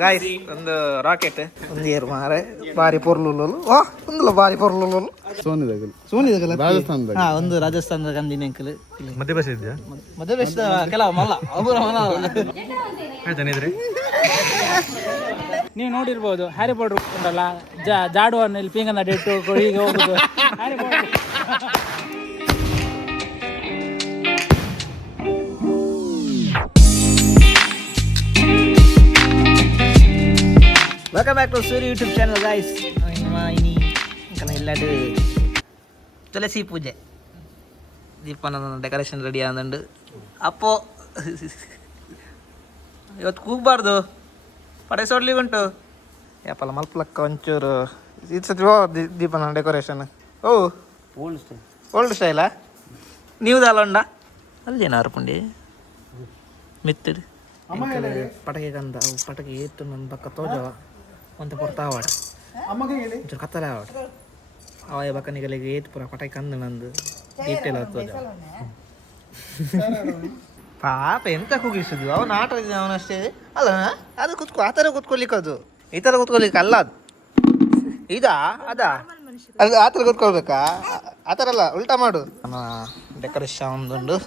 Guys ಒಂದು rocket ಒಂದು ಏರು ಮಾರೆ ಬಾರಿ ಪೊರ್ಲುಲು ಒಂದಲ್ಲ ಬಾರಿ ಪೊರ್ಲುಲು ಸೋನಿದಗಲ್ಲ ಒಂದು ರಾಜಸ್ಥಾನದ ಗಂದಿನ ಅಂಕಲ್ ಮಧ್ಯಪ್ರದೇಶ ಇದೆಯಾ ಮಧ್ಯಪ್ರದೇಶದ ಕೆಲವು ಮಲ್ಲ ಒಬ್ಬರ ಮಲ್ಲ ನೀವು ನೋಡಿರ್ಬೋದು ಹ್ಯಾರಿ ಪಾಟರ್ ಉಂಟಲ್ಲ ಜಾಡುವನ್ನು ಇಲ್ಲಿ ಪಿಂಗನ ಡೇಟು ಈಗ ಹೋಗುದು Harry Potter. Welcome back to Surya YouTube channel guys. ഇനി ഇല്ലാണ്ട് തുളസി പൂജ ದೀಪನ ಡೆಕೋರೇಷನ್ ರೆಡಿ ಆದಂಡು ಅಪ್ಪೋ ಇವತ್ತು ಕೂಗಬಾರ್ದು ಪಡೆಸೋಡ್ಲಿ ಉಂಟು ಯಾಪಲ್ಲ ಮಲ್ಪಲಕ್ಕ ಒಂಚೂರು ಇದು ಸತಿ ಓ ದೀಪನ ಡೆಕೋರೇಷನ್ ಓ ಓಲ್ಡ್ ಸ್ಟೈಲಾ ನೀವುದಲ್ಲ ಉಂಡ ಅಲ್ಲೇನ ಅರ್ಪುಂಡಿ ಮಿತ್ತಡು ಪಟಕೆ ಕಂದ ಅವು ಪಟಕೆ ಏತು ನನ್ನ ಪಕ್ಕ ತೋಜವ ಅಂತ ಪೊರ್ತಾವಾಡ ಒಂಚೂರು ಕತ್ತಲೆ ಆವಾಡ ಅವಾಯ ಬಕ್ಕನಿಗಳಿಗೆ ಏತು ಪುರ ಪಟಕೆ ಕಂದು ನಂದು ಡೀಟೇಲ್ ಆಗ್ತದೆ ಪಾಪ ಎಂತ ಕೂಗಿಸುದು ಅವನು ಆಟ ಅವನಷ್ಟೇ ಅಲ್ಲ ಅದು ಕುತ್ಕೊ ಆ ಥರ ಕುತ್ಕೊಳ್ಲಿಕ್ಕೆ ಅದು ಈ ಥರ ಕುತ್ಕೊಳ್ಲಿಕ್ಕೆ ಅಲ್ಲ ಅದು ಇದಾ ಅದಾ ಅದು ಆ ಥರ ಕುತ್ಕೊಳ್ಬೇಕಾ ಆ ಥರ ಅಲ್ಲ ಉಲ್ಟಾ ಮಾಡು ಡೆಕೋರೇಷನ್ ಉಂಟು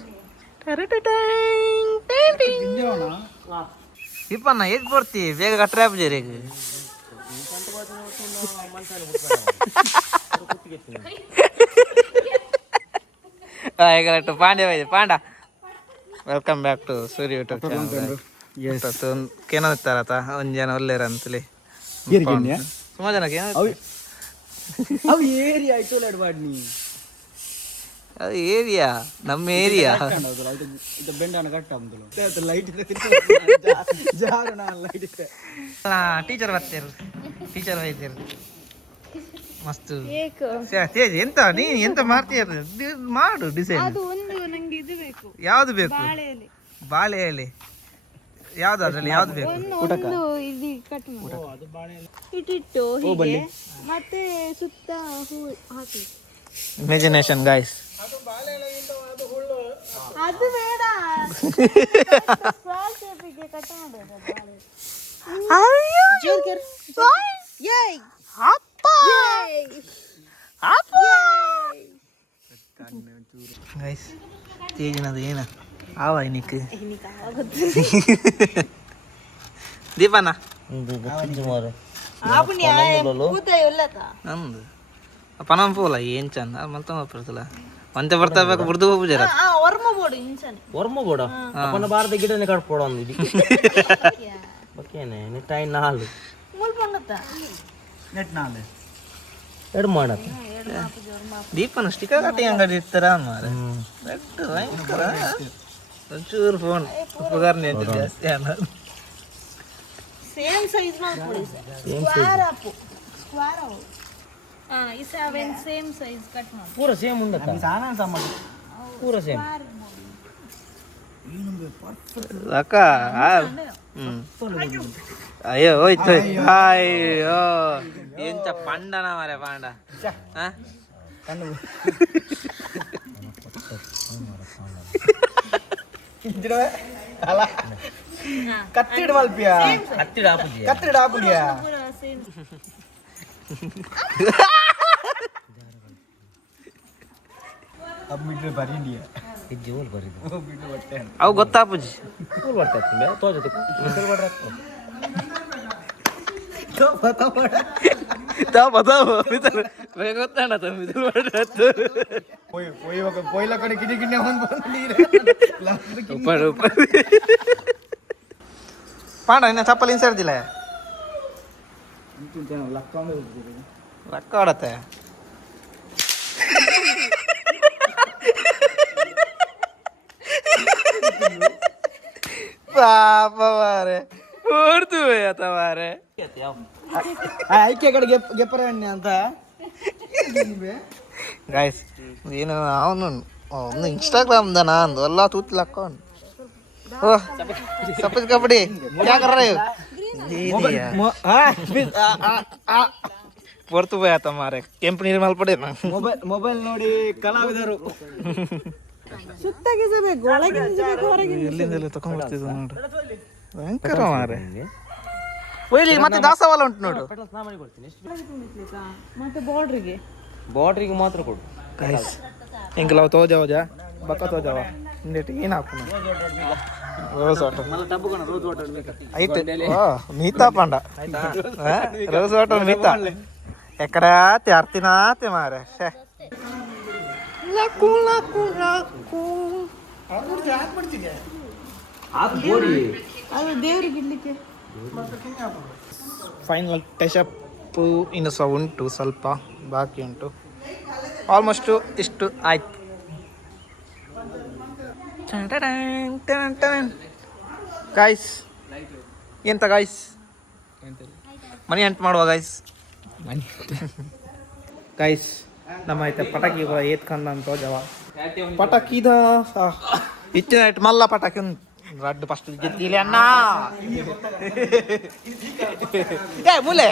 ಇಪ್ಪಣ್ಣ ಏಜ್ ಬರ್ತಿ ಬೇಗ ಕಟ್ರೆ ಆಪಜೇರಿ ಕರೆಕ್ಟ್ ಪಾಂಡ್ಯ ಪಾಂಡ welcome back to Surya YouTube channel ಕೇನಿತ್ತಾರತ ಒಂದು ಜನ ಒಳ್ಳೆಯರ ಅಂತಲಿ ಸುಮಾರು ಜನಕ್ಕೆ ಅದು ಏರಿಯಾ ನಮ್ಮ ಏರಿಯಾ ಟೀಚರ್ ಬರ್ತೀರು ಟೀಚರ್ ಹೋಯ್ತಿರು ಮಸ್ತ್ ತೇಜ್ ಎಂತ ನೀನು ಎಂತ ಮಾಡ್ತೀಯ ಮಾಡು ಡಿಸೈನ್ ಯಾವ್ದು ಬೇಕು ಬಾಳೆ ಎಲೆ ಯಾವ್ದು ಅದ್ರಲ್ಲಿ ಯಾವ್ದು ಬೇಕು ಮತ್ತೆ ಸುತ್ತ ಇಮ್ಯಾಜಿನೇಷನ್ ಗಾಯ್ಸ್ ಅದು ಬೇಡ ಗೈಸ್ ತೇಜಿನದು ಏನ ಆವ ನಿಕ್ ದೀಪನ ನಮ್ದು ಪನಂ ಪೋಲ ಏನ್ ಚಂದ ಮಲ್ತ ಬರ್ತಲ್ಲ ಮಂತೆ ಬರ್ತಾ ಬೇಕು ಬುಡ್ದು ಪೂಜಾರ ಒರ್ಮ ಬೋಡ ಅಪ್ಪನ ಭಾರತ ಗಿಡನೆ ಕಟ್ಕೊಡ ಒಂದು ಓಕೆನೆ ನೆಟ್ ಐ ನಾಲು ನೆಟ್ ನಾಳೆ ಎಡ್ ಮಾಡತ್ತ ದೀಪನ ಸ್ಟಿಕರ್ ಕಟ್ಟಿ ಅಂಗಡಿ ಇರ್ತಾರ ಮಾರೆ ಭಯಂಕರ ಒಂಚೂರು ಫೋನ್ ಉಪಕರಣ ಅಂತ ಜಾಸ್ತಿ ಅನ್ನೋದು ಸೇಮ್ ಸೈಜ್ ಮಾಡ್ಕೊಳ್ಳಿ ಸ್ಕ್ವೇರ್ ಅಪ್ ಸ್ಕ್ವೇರ್ ಅವು ಈ 7 ಸೇಮ್ ಸೈಜ್ ಕಟ್ ಮಾಡಿ ಪೂರ ಸೇಮ್ ಉಂಡತ ಸಾನ ಸಮ ಪೂರ ಸೇಮ್ ಅಕ್ಕ ಅಯ್ಯೋ ಹೋಯ್ತು ಅಯ್ಯೋ ಎಂತ ಪಂಡನ ಮಾರೆ ಪಾಂಡ ಕತ್ತಿಡ್ ಮಲ್ಪಿಯ ಹತ್ತಿರ ಆಪುಜಿ ಕತ್ತಿಡ್ ಆಪುಡಿಯ ಬಿಟ್ಟು ಬರೀಂಡಿಯ ಜೋಲ್ ಬರಿದು ಅವು ಗೊತ್ತಾಪುಜಿ ಫುಲ್ ಬರ್ತದೆ ತೋಜತೆ ಮಿಸಲ್ ಬಡ್ರ ಪಾಂಡ ಇನ್ನ ಚಪ್ಪಲ್ ಇನ್ಸರ್ದಿಲ್ಲ ಲಕ್ಕ ಆಡತ್ತೆ ಪಾಪ ಮಾರೆ ಓಡ್ತು ಆತ ಮಾರೆ ಐಕ್ಯ ಕಡೆ ಗೆಪ್ಪರ ಎಣ್ಣೆ ಅಂತ ಗಾಯ್ಸ್ ಏನು ಅವನು ಒಂದು ಇನ್ಸ್ಟಾಗ್ರಾಮ್ದ ನಂದು ಎಲ್ಲ ತೂತ್ಲಿ ಹಾಕೊಂಡು ಓ ಸಪೋಸ್ ಕಬಡ್ಡಿ ಕ್ಯಾ ಕರ್ ರहे हो ಹೊರ್ತು ಹೋಯ್ ಆತ ಮಾರೆ ಕೆಂಪು ನೀರು ಮಲ್ಪಡೆ ಮೊಬೈಲ್ ನೋಡಿ ಕಲಾವಿದರು ಸುತ್ತಾಗಿಸಬೇಕು ಒಳಗಿಂದ ಎಲ್ಲಿಂದೆಲ್ಲ ತಗೊಂಡ್ಬರ್ತಿದ್ವು ನೋಡ್ರಿ ಭಯಂಕರ ಮಾರೆ ಒಯ್ಲಿ ಮತ್ತೆ ದಾಸವಾಳ ಉಂಟು ನೋಡು. ಪೆಟ್ರೋಲ್ ನಾ ಮಾಡಿ ಕೊಡ್ತೀನಿ. ಎಷ್ಟು ಮತ್ತೆ ಬಾರ್ಡ್ರಿಗೆ ಬಾಟ್ರಿಗೆ ಮಾತ್ರ ಕೊಡು. ಗೈಸ್ ಇಂಕಲಾವ್ ತೋಜಾವಜ ಬಕ್ಕ ತೋಜಾವ ಇಂದೇಟ್ ಏನು ಹಾಕು ರೋಸ್ ವಾಟರ್ ಮಲ್ಲ ಟಬ್ಬು ಕಣ ರೋಸ್ ವಾಟರ್ ಬೇಕು. అయితే మీతా పండ రోజు వాటర్ మీతా ఎక్కడ తెర్తినాతే మారే ಆಪ್ ಬೋಡಿ ಅದು ದೇವ್ರಿಗೆ ಇಡ್ಲಿಕ್ಕೆ. ಫೈನಲ್ ಟಚಪ್ ಇನ್ನು ಸಹ ಉಂಟು, ಸ್ವಲ್ಪ ಬಾಕಿ ಉಂಟು. ಆಲ್ಮೋಸ್ಟು ಇಷ್ಟು ಆಯ್ತು. ಗಾಯ್ಸ್ ಎಂತ ಗಾಯ್ಸ್ ಮನಿ ಎಂಟು ಮಾಡುವ ಗಾಯ್ಸ್ ಗಾಯ್ಸ್ ನಮ್ಮ ಐತೆ ಪಟಾಕಿ ಏತ್ಕಂದ ಅಂತ ಜವ ಪಟಾಕಿದ ಇಚ್ಚಿನ ಇಟ್ಟು ಮಲ್ಲ ಪಟಾಕಿ ರಡ್ಡು ಫಸ್ಟ್ ಗೆದ್ದಿಲಿ ಅಣ್ಣ ಏ ಮುಲೆ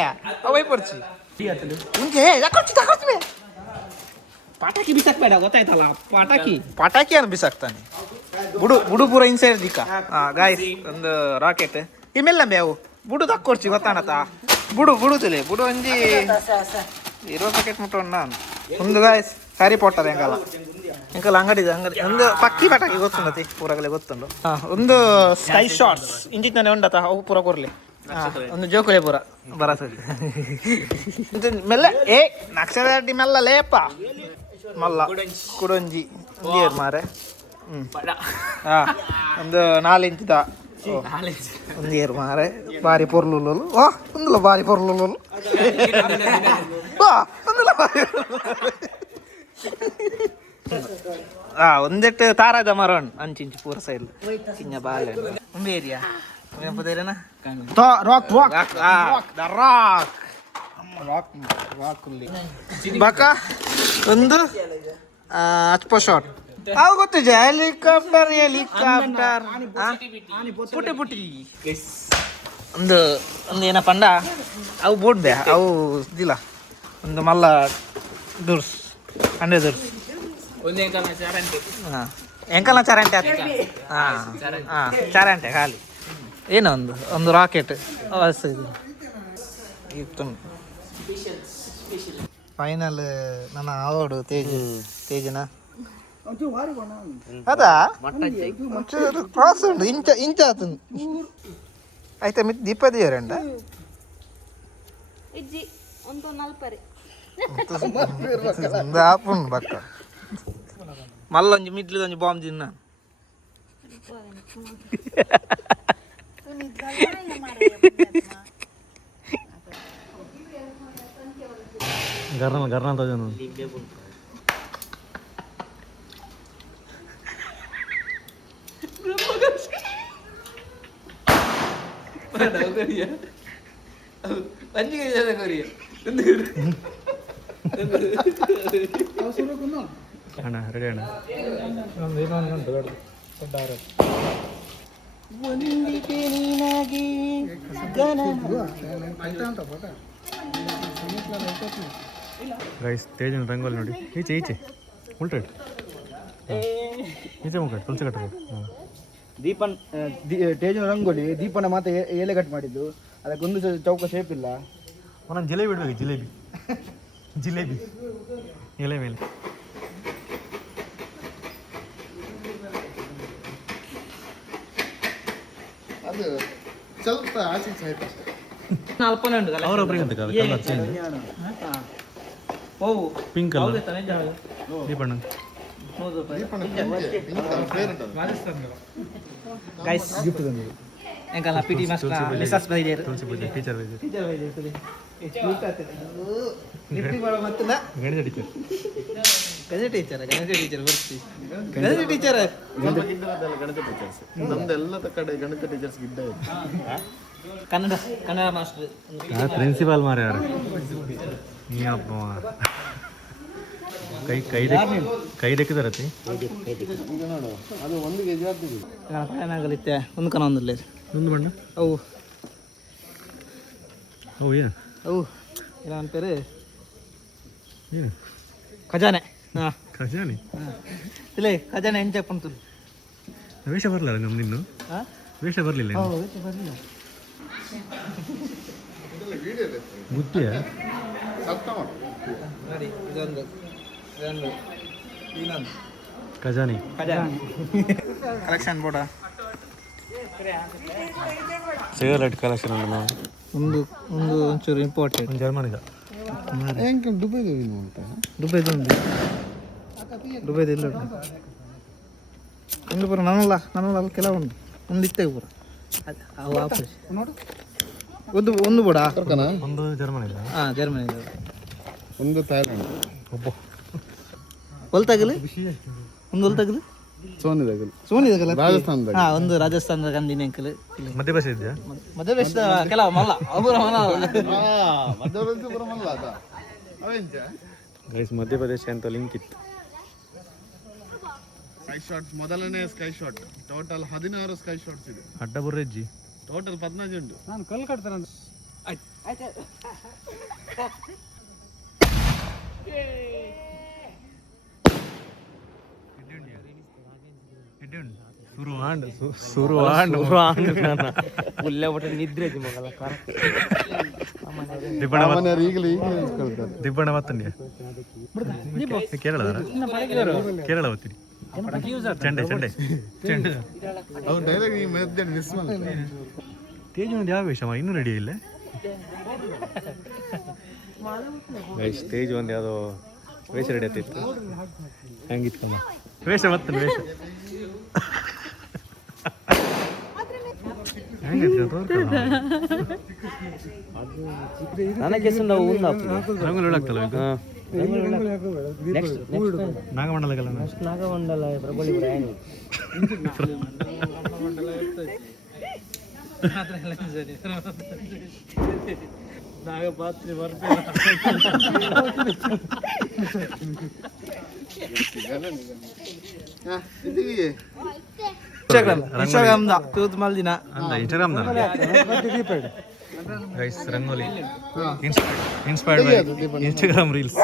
ಅವೈ ಪಡ್ಚಿ ಹಿಂಗೆ ತಕೊಳ್ತೀವಿ ಪಟಾಕಿ ಬಿಸಾಕ್ಬೇಡ ಗೊತ್ತಾಯ್ತಲ್ಲ. ಪಟಾಕಿ ಅನ್ನು ಬಿಸಾಕ್ತಾನೆ ಬುಡು ಪೂರ ಇನ್ಸೈಡ್ ದಿಕ್ಕ. ಗಾಯ್ಸ್ ಒಂದು ರಾಕೆಟ್ ಇಮೆಲ್ಲ ಮೇವು ಬುಡು ತಕ್ಕೊಡ್ಚಿ ಗೊತ್ತಾಣತ ಬುಡು ತಿಳಿ ಬುಡು ಒಂಜಿ 20 ಪ್ಯಾಕೆಟ್ ಮುಟ್ಟೋಣ ನಾನು ಒಂದು ಗಾಯ್ಸ್ ಸ್ಯಾರಿ ಪೊಟ್ಟದ ಎಂಕಲ್ಲ ಅಂಗಡಿ ಒಂದು ಪಕ್ಕಿ ಪಟಾಕಿ ಗೊತ್ತುಂಡತಿ ಪೂರಗಲೆ ಗೊತ್ತುಂಡು. ಒಂದು ಸ್ಕೈ ಶಾಟ್ಸ್ ಇಂಜಿತ್ತಾನೆ ಉಂಡತ ಅವು ಪೂರ ಕೊರ್ಲಿ ಒಂದು ಜೋಕುಲೆ ಪೂರ ಬರಸರಿ ಮೆಲ್ಲ ಏ ನಕ್ಷತ್ರ ಮೆಲ್ಲ ಲೇಪ ಮಲ್ಲ ಕುಡೊಂಜಿ ನೀರು ಮಾರೆ ಒಂದು 4 ಇಂಚಿದ ಒಂದು ಏರು ಮಾರೆ ಬಾರಿ ಪೊರ್ಲುಲು ಒಂದುಲ ಬಾರಿ ಪೊರ್ಲುಲು ಒಂದುಲ ಬಾರಿ ಒಂದೆಟ್ಟು ತಾರಾದ ಮರಣ ಅಂಚಿಂಚು ಪೂರ ಸೈಡ್ ಚಿನ್ನ ಬಾಲೆ ಒಂದು ಏರಿಯಾ ಪದೇರೇನಾ ಬಾಕ ಒಂದು ಅಚ್ಪೋ ಶಾಟ್ ಅವು ಗೊತ್ತಿದೆ ಹೆಲಿಕಾಪ್ಟರ್ ಪುಟಿ ಒಂದು ಏನ ಪಂಡ ಅವು ಬೋಡ್ಬೆ ಅವು ಇದಿಲ್ಲ ಒಂದು ಮಲ್ಲ ದುರ್ಸ್ ಅಂಡೆ ದುರ್ಸ್ ಎಂಕಲ್ನ ಚರಂಟೆ ಚರಂಟೆ ಖಾಲಿ ಏನೋ ಒಂದು ರಾಕೆಟ್ ಇತ್ತು. ಫೈನಲ್ ನನ್ನ ಆವಡು ತೇಜನ ಅದಾ ಒಂಚೂರು ಕ್ರಾಸ್ ಉಂಟು ಇಂಚ ಆತು ಆಯ್ತಾ ಮಿತ್ ದೀಪದಿಯರಂಡ ಇಜ್ಜಿ ಒಂದು 4 ಒಂದು ಆಪುಂಡು ಬಕ್ಕ ಮಲ್ಲೊಂಜಿ ಮಿಡ್ಲಿದೊಂಜಿ ಬಾಂಬ್ ತಿನ್ನ ಗರ್ನಲ್ ತೋಜನು ಅಣ್ಣ ರೆಡಿ ಅಣ್ಣ ಗೈಸ್ ತೇಜನ ರಂಗೋಲಿ ನೋಡಿ ಈಚೆ ಉಲ್ಟ ಈಚೆ ಮುಖ ತುಳಸಿ ಕಟ್ಟಬೇಕು. ದೀಪನ್ ತೇಜನ ರಂಗೋಲಿ ದೀಪನ ಮಾತೆ ಎಲೆ ಕಟ್ ಮಾಡಿದ್ದು ಅದಕ್ಕೊಂದು ಚೌಕ ಶೇಪ್ ಇಲ್ಲ. ಒಂದೊಂದು ಜಿಲೇಬಿ ಇಡ್ಬೇಕು ಜಿಲೇಬಿ ಎಲೆ ಮೇಲೆ ಅದು ಸ್ವಲ್ಪ ಆಚೆ ಆಯ್ತು ಅಷ್ಟೇ. ಅಲ್ಪನೇ ಉಂಟು ಅವರೊಬ್ಬರಿಗೆ ಅಂತ colour change ಹೋವು pink colour ದೀಪಣ್ಣ guys ಎಂಕಲ್ಲ PT master Mrs ಬೈದೇರು ತುಳಸಿ ಪೂಜೆ ಟೀಚರ್ ಗಣೇಶ ಟೀಚರ್ ಬರ್ತಿ ಗಣೇಶ ಟೀಚರ್ ನಮ್ದೆಲ್ಲ ಕಡೆ ಗಣಿತ ಟೀಚರ್ಸ್ ಗಿಡ್ಡ ಕನ್ನಡ ಮಾಸ್ಟರ್ ಪ್ರಿನ್ಸಿಪಾಲ್ ಮಾರ ಯಾರು ನೀ ಅಪ್ಪ ಕೈ ಡೆಕ್ಕಿದಾರತಿ ಅದು 1 kg ಆಗ್ತದೆ. ಏನಾಗಲಿತ್ತೆ ಒಂದು ಕನ ಒಂದಿಲ್ಲ ಒಂದು ಬಣ್ಣ ಅವು ಅವು ಏನು ಅವು ನನ್ನ ಪೇರು ಏನು ಖಜಾನೆ ಖಜಾನೆ ಇಲ್ಲ ಖಜಾನೆ ಎಂಚ ಪಂತು ವೇಷ ಬರಲಿಲ್ಲ ನಮ್ದು ಇನ್ನು ವೇಷ ಬರಲಿಲ್ಲ ಬರಲಿಲ್ಲ ಇದೆಲ್ಲ ವಿಡಿಯೋ ಇದೆ ಗುತ್ತಿಯ ಸತ್ತ ನೋಡಿ ಇದೊಂದು ಇನ್ನೊಂದು ಖಜಾನಿ ಕಲೆಕ್ಷನ್ ಬೋರ್ಡ ಸಿಗರೇಟ್ ಕಲೆಕ್ಷನ್ ಒಂದು ಒಂಚೂರು ಇಂಪಾರ್ಟೆಂಟ್ ಜರ್ಮನಿದ ಹೆಂಗೆ ದುಬೈದು ಅಂತ ದುಬೈದೊಂದು ದುಬೈದಿಲ್ಲ ಒಂದು ಪೂರ ನನ್ನಲ್ಲ ಅಲ್ಲಿ ಕೆಲವೊಂದು ಒಂದು ಇತ್ತೆ ಪೂರ ಅವು ವಾಪಸ್ ನೋಡು ಒಂದು ಬೋಡ ಒಂದು ಜರ್ಮನಿದ ಹಾಂ ಜರ್ಮನಿ ಒಂದು ಥೈಲ್ಯಾಂಡ್ ಒಬ್ಬ ಹೊಲ್ ತಗಲಿ ಒಂದು ಹೊಲ್ ತಗಲಿ ಸೋನಿದಾಗಲ್ಲ ರಾಜಸ್ಥಾನದಾಗ ಹಾಂ ಒಂದು ರಾಜಸ್ಥಾನದ ಗಂದಿನ ಅಂಕಲ್ ಮಧ್ಯಪ್ರದೇಶ ಇದೆಯಾ ಮಧ್ಯಪ್ರದೇಶದ ಕೆಲವು ಮಲ್ಲ ಒಬ್ಬರ ಮನ ಮಧ್ಯಪ್ರದೇಶ ಬರಮಲ್ಲ ಅದ ಅವೆಂಚ ಗೈಸ್ ಮಧ್ಯಪ್ರದೇಶ ಅಂತ ಲಿಂಕ್ ಇತ್ತು ಸ್ಕೈ ಶಾಟ್ ಮೊದಲನೇ sky shot total 16 sky shots ಇದೆ ಅಡ್ಡ ಬುರ್ರೆಜ್ಜಿ ಟೋಟಲ್ 15 ಉಂಟು ನಾನು ಕಲ್ಲು ಕಟ್ತಾನೆ ದಿಬ್ಬಣ ಮತ್ತಂಡಿ ಕೇರಳದಾರ ಕೇರಳ ಓದ್ತೀರಿ ಚೆಂಡೆ ಅವ್ನು ಡೈರೆಕ್ಟ್ ಈ ಮಧ್ಯಾಹ್ನ ಮಿಸ್ ಮಾಡ್ತಾರೆ ತೇಜ್ ಯಾವ ವೇಷ ಇನ್ನೂ ರೆಡಿ ಇಲ್ಲ ತೇಜ್ ಒಂದು ಯಾವುದೋ ವೇಷ ರೆಡಿ ಆಗ್ತಿತ್ತು ಹಂಗಿತ್ಕಮ್ಮ ವೇಷ ಮತ್ತನ ವೇಷ ರಂಗೋಲಿ ಒಳಗ್ತಲ್ಲ ನಾಗಮಂಡಲಗಲ್ಲ ನಾಗಮಂಡಲ ಪ್ರಬಲಿ ನಾಗಪಾತ್ರಿ ಇನ್ಸ್ಟಾಗ್ರಾಮ್ ತೂತ್ ಮಲ್ದಿನ Instagram guys rangoli inspired by Instagram reels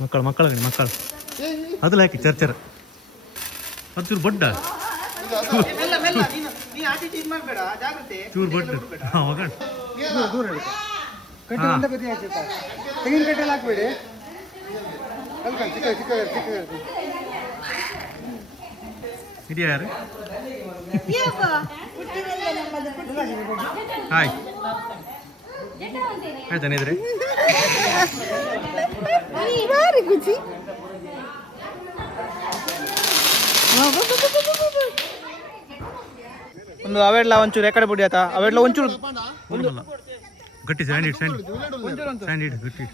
ಮಕ್ಕಳು ಅದ್ರಲ್ಲಿ ಹಾಕಿ ಚರ್ಚರ್ ಅದು ಬಡ್ಡ ಚೂರು ಬಡ್ಡ ತೆಂಗಿನ ಕಟ್ಟೆಲ್ಲ ಹಾಕ್ಬೇಡಿ ಇದೆಯಾ ಯಾರು ಹಾಯ್ ಆಯ್ತಾನೆ ಇದ್ರೆ ಒಂದು ಅವೆಲ್ಲ ಒಂಚೂರು ಎಕಡೆ ಬಿಡಿ ಆತ ಅವೆಲ್ಲ ಒಂಚೂರು ಗಟ್ಟಿ ಸ್ಯಾಂಡ್ ಇಡ್ ಗಟ್ಟಿ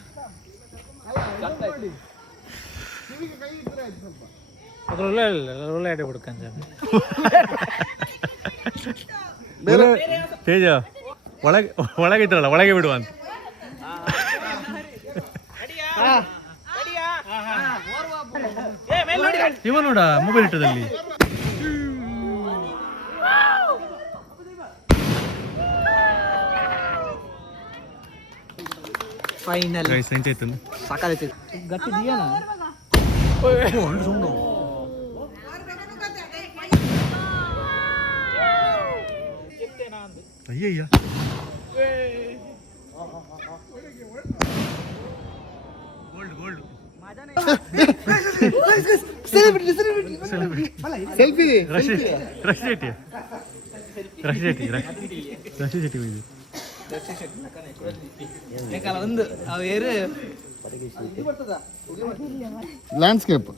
ಅದ್ರೊಳ್ಳೆ ಅಡಿ ಬಿಡ್ಕಂಜ ತೇಜ ಒಳಗಿದ್ರಲ್ಲ ಒಳಗೆ ಬಿಡುವ ಅಂತ ಇವ ನೋಡ ಮೊಬೈಲ್ ಇಟ್ಟದಲ್ಲಿ ಫೈನಲ್ ಸಂಚೆ ಆಯ್ತು ಸಾಕಾಗೈತಿ ಗಟ್ಟಿ ದಿಯಾನ ಅಯ್ಯಯ್ಯ ಗೋಲ್ಡ್ ಸೆಲ್ಫಿ ರಶಿ ಶೆಟ್ಟಿ ಇದು ಒಂದು ಅವೇರು ಲ್ಯಾಂಡ್ಸ್ಕೇಪ್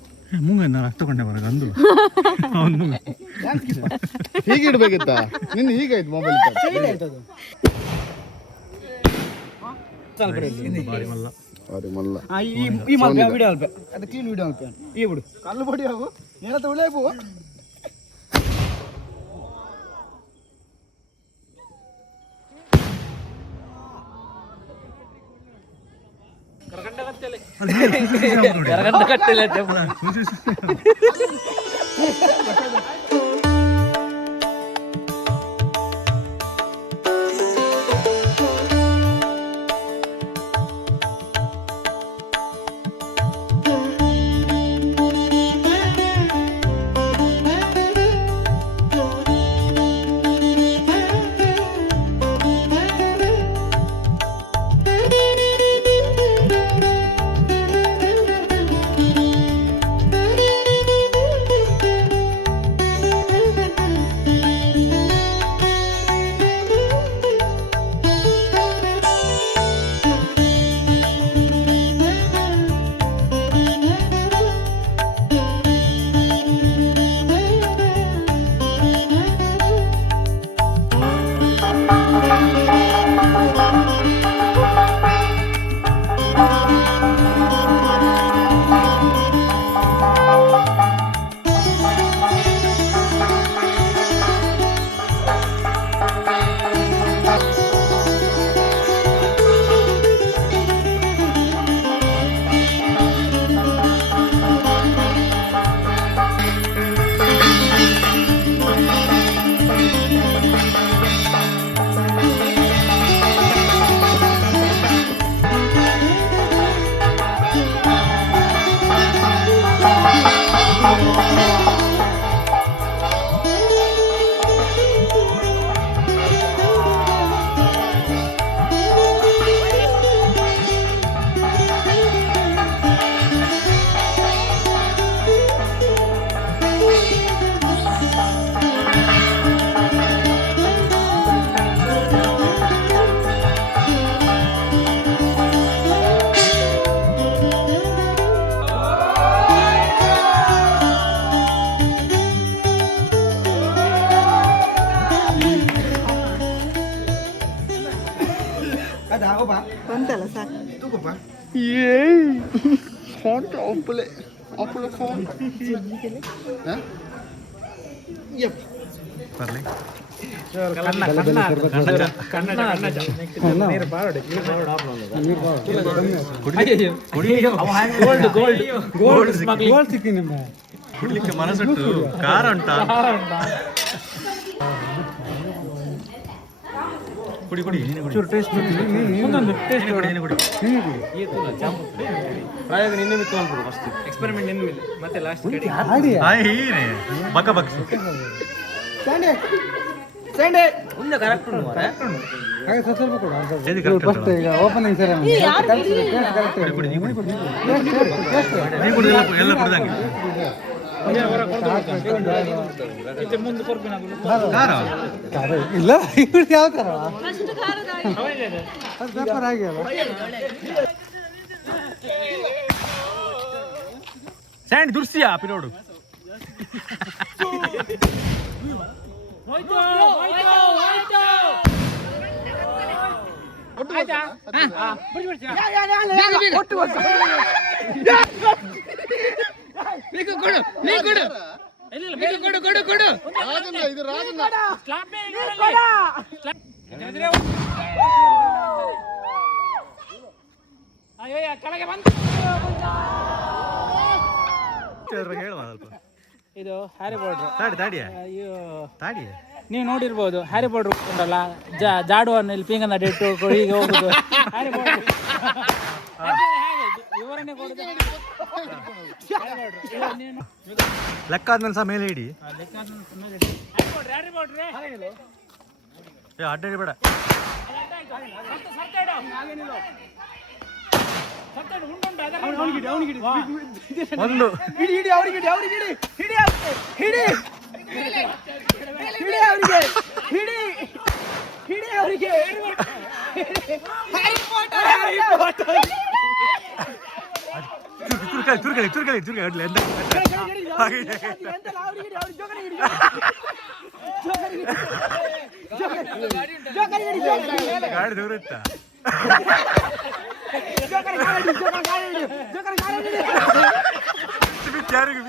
ಮುಂಗ ನಾನು ತಗೊಂಡೆ ಬರೋದು ಅಂದು ಹೀಗೆ ಇಡ್ಬೇಕಿತ್ತ ನಿನ್ನ ಹೀಗಾಯ್ತು ಮೊಬೈಲ್ ಬಾರಿ ಮಲ್ಲ ಅರೆ ಮಲ್ಲ ಈ ವಿಡಿಯೋ ಅಲ್ಪ ಅದು ಕ್ಲೀನ್ ವಿಡಿಯೋ ಅಲ್ಪ ಈ ಬಿಡು ಕಲ್ಲು ಬಡಿ ಆಗು ಏನಂತ ಉಳಿಯಾಗು ಬಂತಲ್ಲ ಸಾಕು. ತಗೋಪ್ಪ ಫಾಂಟ್ ಅಪ್ಪಲೆ ಅಪ್ಪಲೆ ಫಾಂಟ್ ಬರ್ಲಿ ಕುಡ್ಲಿಕ್ಕೆ ಮನಸ್ಸುಂಟು. ಖಾರ ಉಂಟಾ? ಕುಡಿ ಕುಡಿ ನೀನು ಕುಡಿ. ಒಂದೊಂದು ಟೇಸ್ಟ್ ಕುಡಿ ನೀನು ಕುಡಿ. ಎಕ್ಸ್ಪೆರಿಮೆಂಟ್ ನಿನ್ನ ಮೇಲೆ ಮತ್ತೆ ಲಾಸ್ಟ್ ಹಾಯ್ ಹೀನೆ ಬಕ ಬಕ್ಸು. ಓಪನಿಂಗ್ ಈ ಯಾರು ಬಿಡ್ಲಿಲ್ಲ. ನೀನು ಕುಡಿ ಎಲ್ಲ ಕುಡ್ದಂಗೆ. ಮುಂದೆ ಕೊರ್ಪಿನ ಖಾರ ಇಲ್ಲ ಇವ್ರು ಯಾವ ತರ ಫಸ್ಟ್ ಖಾರದ ಪೇಪರ್ ಆಗಿಲ್ಲ ಸ್ಯಾಂಡ್ ದುರ್ಸಿಯಾ ಪಿರೋಡು. ರಾಜಣ್ಣ ಇದು ರಾಜಣ್ಣ ಕೆಳಗೆ ಬಂತು. ಹೇಳುವ ಸ್ವಲ್ಪ. ಇದು ಹ್ಯಾರಿ ಪಾಟರ್. ತಾಡಿ ತಾಡಿಯ ಅಯ್ಯೋ ತಾಡಿ. ನೀವು ನೋಡಿರ್ಬೋದು ಹ್ಯಾರಿ ಪಾಟರ್ ಉಂಟಲ್ಲ, ಜಾಡುವನ್ನು ಇಲ್ಲಿ ಪೀಂಗನ್ನ ಇಟ್ಟು ಹೀಗೆ ಹೋಗುದು ಹ್ಯಾರಿ ಪಾಟರ್. ವಿವರಣೆ ಕೊಡುದು ಲೆಕ್ಕ ಆದ್ಮೇಲೆ ಸಹ ಮೇಲೆ ಇಡಿ. ಅಡ್ಡಾಡಿ ಬೇಡ. ಒಂದು ಹಿಡಿ ಅವ್ರಿಗೆ ಹಿಡಿ ಅವ್ರಿಗೆ ಹಿಡಿ ಹಿಡಿ ಹಿಡಿ ಹಿಡಿ ಅವ್ರಿಗೆ ಹಿಡಿ ಹಿಡಿ ಅವ್ರಿಗೆ ಚುರುಕಲಿ ಚುರುಕಲಿ ಚುರುಕಲಿ ಅಡ್ಲೆ ಎಂತ ಗಾಡಿ ದೂರ ಇತ್ತ. ಯಾರಿಗೂ